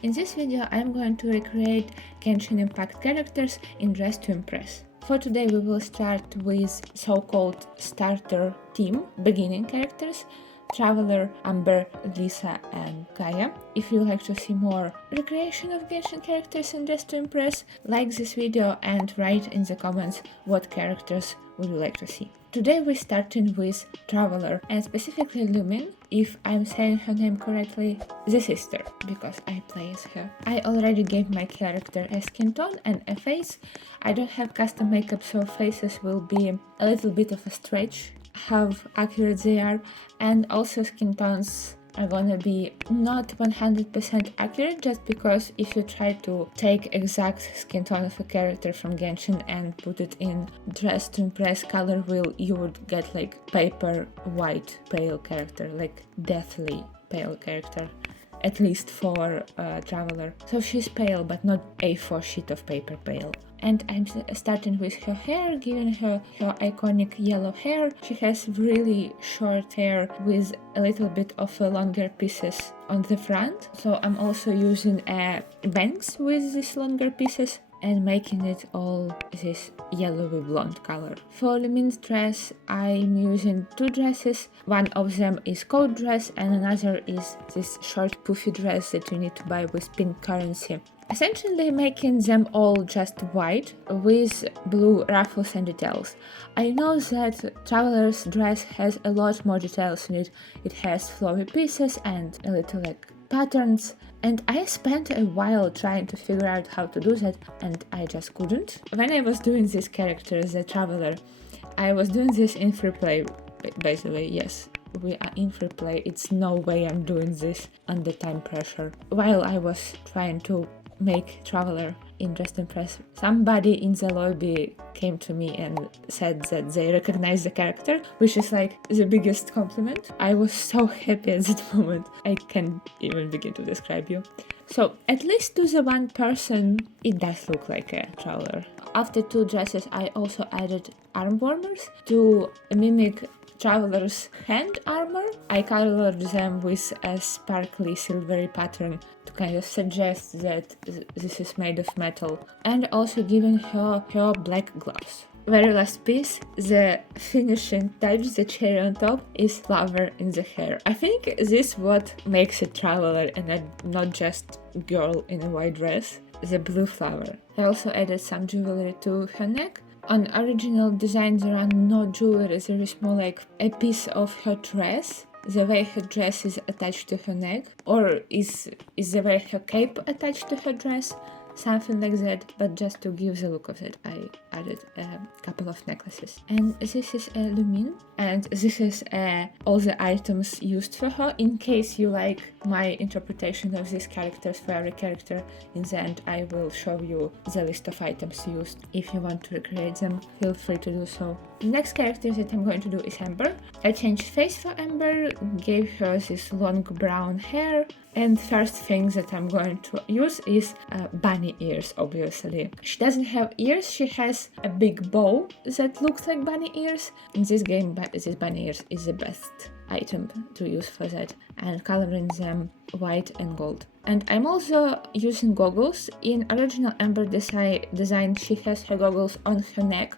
In this video I'm going to recreate Genshin Impact characters in Dress to Impress. For today we will start with so-called starter team, beginning characters, Traveler, Amber, Lisa and Gaia. If you like to see more recreation of Genshin characters in Dress to Impress, like this video and write in the comments what characters would you like to see. Today we're starting with Traveler and specifically Lumin, if I'm saying her name correctly, the sister, because I play as her. I already gave my character a skin tone and a face. I don't have custom makeup, so faces will be a little bit of a stretch how accurate they are, and also skin tones are gonna be not 100% accurate, just because if you try to take exact skin tone of a character from Genshin and put it in Dress to Impress color wheel, you would get like paper white pale character, like deathly pale character, at least for Traveler. So she's pale, but not A4 sheet of paper pale. And I'm starting with her hair, giving her iconic yellow hair. She has really short hair with a little bit of longer pieces on the front. So I'm also using bangs with these longer pieces and making it all this yellowy blonde color. For Lumin's dress, I'm using two dresses. One of them is coat dress and another is this short puffy dress that you need to buy with pink currency. Essentially making them all just white with blue ruffles and details. I know that Traveler's dress has a lot more details in it. It has flowy pieces and a little like patterns, and I spent a while trying to figure out how to do that, and I just couldn't. When I was doing this character, the Traveler, I was doing this in free play, by the way. Yes, we are in free play. It's no way I'm doing this under time pressure. While I was trying to make Traveler in Dress to Impress, somebody in the lobby came to me and said that they recognize the character, which is like the biggest compliment. I was so happy at that moment. I can't even begin to describe you. So at least to the one person, it does look like a Traveler. After two dresses, I also added arm warmers to mimic Traveler's hand armor. I colored them with a sparkly silvery pattern to kind of suggest that this is made of metal, and also giving her black gloves. Very last piece, the finishing touch, the cherry on top, is flower in the hair. I think this is what makes it Traveler and not just girl in a white dress. The blue flower. I also added some jewelry to her neck. On original design there are no jewelry, there is more like a piece of her dress, the way her dress is attached to her neck, or is the way her cape attached to her dress, something like that, but just to give the look of it, I added a couple of necklaces. And this is a Lumin, and this is all the items used for her. In case you like my interpretation of these characters for every character, in the end I will show you the list of items used. If you want to recreate them, feel free to do so. The next character that I'm going to do is Amber. I changed face for Amber, gave her this long brown hair, and first thing that I'm going to use is bunny ears, obviously. She doesn't have ears, she has a big bow that looks like bunny ears. In this game, this bunny ears is the best item to use for that, and coloring them white and gold. And I'm also using goggles. In original Amber design, she has her goggles on her neck.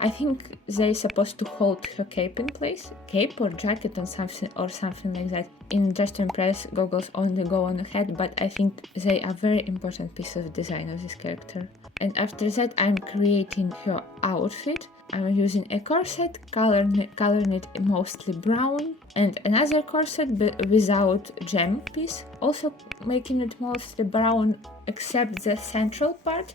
I think they're supposed to hold her cape in place, cape or jacket or something like that. In Dress to Impress, goggles only go on the head, but I think they are very important piece of design of this character. And after that, I'm creating her outfit. I'm using a corset, coloring it mostly brown, and another corset but without gem piece, also making it mostly brown except the central part.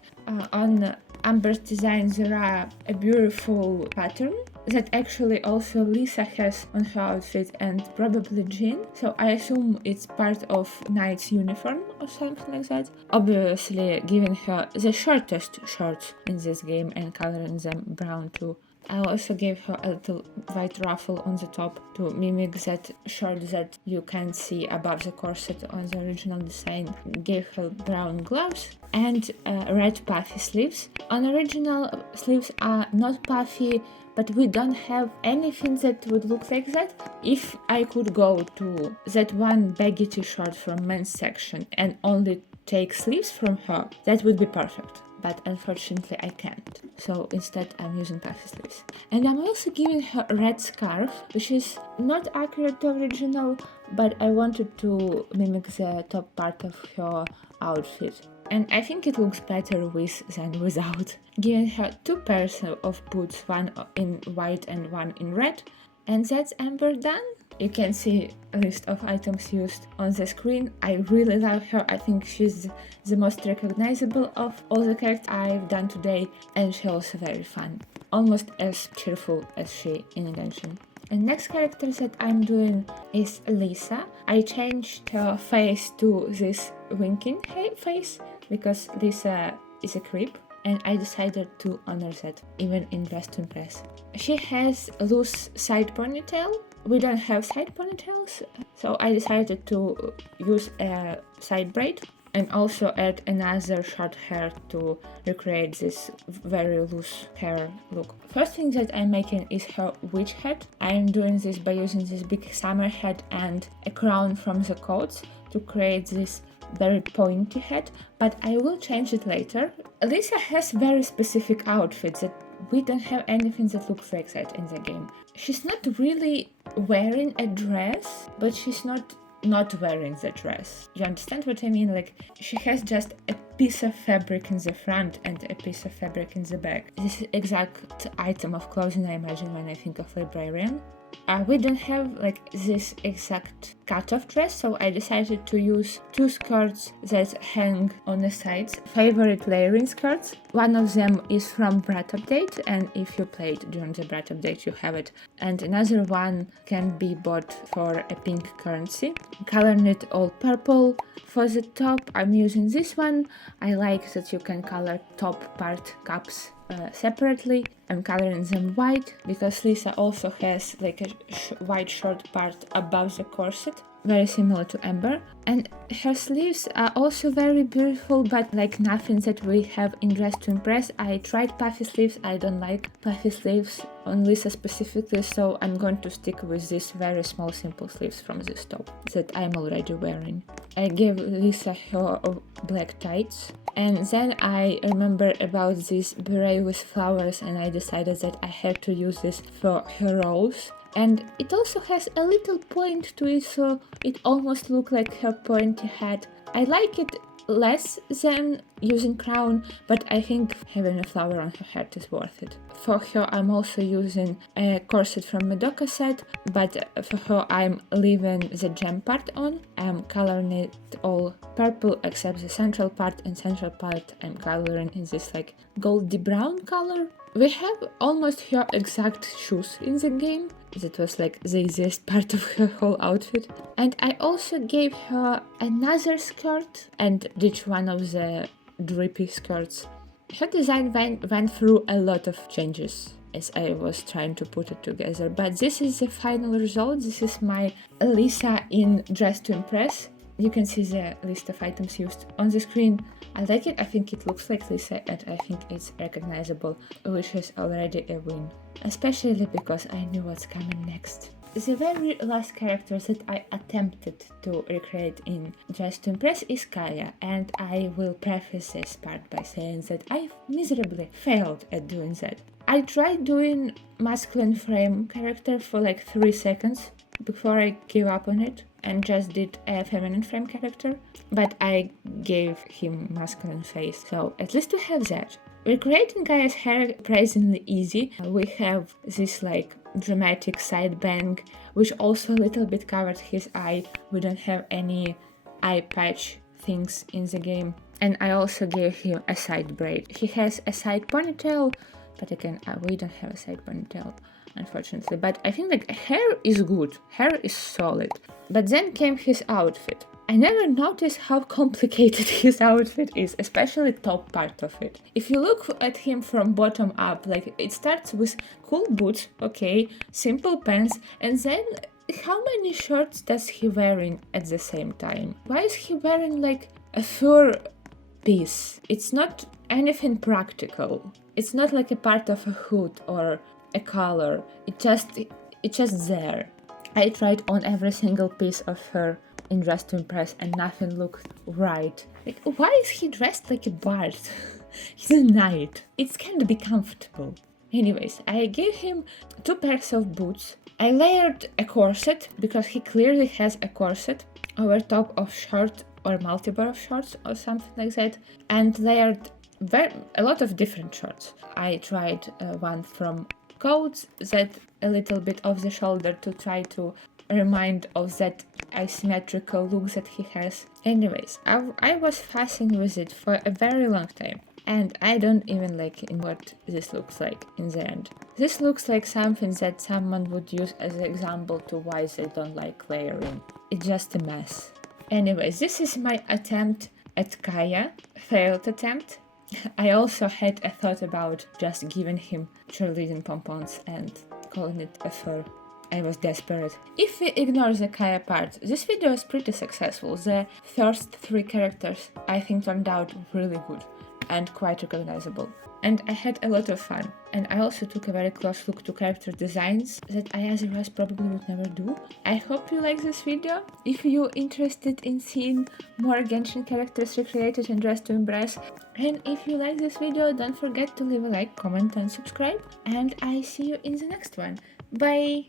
On Amber's design there are a beautiful pattern that actually also Lisa has on her outfit and probably Jean, so I assume it's part of Knight's uniform or something like that. Obviously giving her the shortest shorts in this game and coloring them brown too. I also gave her a little white ruffle on the top to mimic that shirt that you can see above the corset on the original design. Gave her brown gloves and red puffy sleeves. On original, sleeves are not puffy, but we don't have anything that would look like that. If I could go to that one baggy t-shirt from men's section and only take sleeves from her, that would be perfect. But unfortunately I can't. So instead I'm using puffy sleeves. And I'm also giving her a red scarf, which is not accurate to original, but I wanted to mimic the top part of her outfit. And I think it looks better with than without. Giving her 2 pairs of boots, one in white and one in red. And that's Amber done. You can see a list of items used on the screen. I really love her. I think she's the most recognizable of all the characters I've done today, and she's also very fun. Almost as cheerful as she in Genshin. And next character that I'm doing is Lisa. I changed her face to this winking face because Lisa is a creep. And I decided to honor that, even in Dress to Impress. She has a loose side ponytail. We don't have side ponytails, so I decided to use a side braid and also add another short hair to recreate this very loose hair look. First thing that I'm making is her witch hat. I'm doing this by using this big summer hat and a crown from the coats to create this very pointy head, but I will change it later. Lisa has very specific outfits that we don't have anything that looks like that in the game. She's not really wearing a dress, but she's not wearing the dress. You understand what I mean? Like, she has just a piece of fabric in the front and a piece of fabric in the back. This is exact item of clothing I imagine when I think of librarian. We don't have like this exact cut-off dress, so I decided to use 2 skirts that hang on the sides. Favorite layering skirts. One of them is from Brat Update, and if you played during the Brat Update you have it. And another one can be bought for a pink currency. Coloring it all purple. For the top I'm using this one. I like that you can color top part cups separately. I'm coloring them white because Lisa also has like a white short part above the corset, very similar to Amber. And her sleeves are also very beautiful, but like nothing that we have in Dress to Impress. I tried puffy sleeves, I don't like puffy sleeves on Lisa specifically, so I'm going to stick with these very small simple sleeves from this top that I'm already wearing. I gave Lisa her black tights, and then I remember about this beret with flowers and I decided that I had to use this for her rose. And it also has a little point to it, so it almost looks like her pointy hat. I like it less than using crown, but I think having a flower on her head is worth it. For her I'm also using a corset from Madoka set, but for her I'm leaving the gem part on. I'm coloring it all purple except the central part, and central part I'm coloring in this like goldy brown color. We have almost her exact shoes in the game. That was like the easiest part of her whole outfit. And I also gave her another skirt and ditched one of the drippy skirts. Her design went through a lot of changes as I was trying to put it together, but this is the final result. This is my Lisa in Dress to Impress. You can see the list of items used on the screen. I like it, I think it looks like Lisa and I think it's recognizable, which is already a win. Especially because I knew what's coming next. The very last character that I attempted to recreate in Dress to Impress is Kaya, and I will preface this part by saying that I miserably failed at doing that. I tried doing masculine frame character for like 3 seconds before I gave up on it and just did a feminine frame character, but I gave him masculine face, so at least we have that. Recreating Kaya's hair is surprisingly easy. We have this like dramatic side bang, which also a little bit covered his eye. We don't have any eye patch things in the game. And I also gave him a side braid. He has a side ponytail, but again, we don't have a side ponytail, unfortunately. But I think like hair is good, hair is solid. But then came his outfit. I never noticed how complicated his outfit is, especially top part of it. If you look at him from bottom up, like it starts with cool boots, okay, simple pants, and then how many shirts does he wearing at the same time? Why is he wearing like a fur piece? It's not anything practical. It's not like a part of a hood or a collar. It's just there. I tried on every single piece of her in Dress to Impress and nothing looked right. Like, why is he dressed like a bard? He's a knight. It can't be comfortable. Anyways, I gave him 2 pairs of boots. I layered a corset because he clearly has a corset over top of short or multiple of shorts or something like that, and layered a lot of different shorts. I tried one from coats that a little bit off the shoulder to try to remind of that asymmetrical look that he has. Anyways, I was fussing with it for a very long time, and I don't even like what this looks like in the end. This looks like something that someone would use as an example to why they don't like layering. It's just a mess. Anyways, this is my attempt at Kaya, failed attempt. I also had a thought about just giving him cheerleading pompons and calling it a fur. I was desperate. If we ignore the Kaya part, this video is pretty successful. The first 3 characters I think turned out really good and quite recognizable. And I had a lot of fun. And I also took a very close look to character designs that I otherwise probably would never do. I hope you like this video. If you're interested in seeing more Genshin characters recreated and Dress to Impress, and if you like this video, don't forget to leave a like, comment and subscribe. And I see you in the next one. Bye!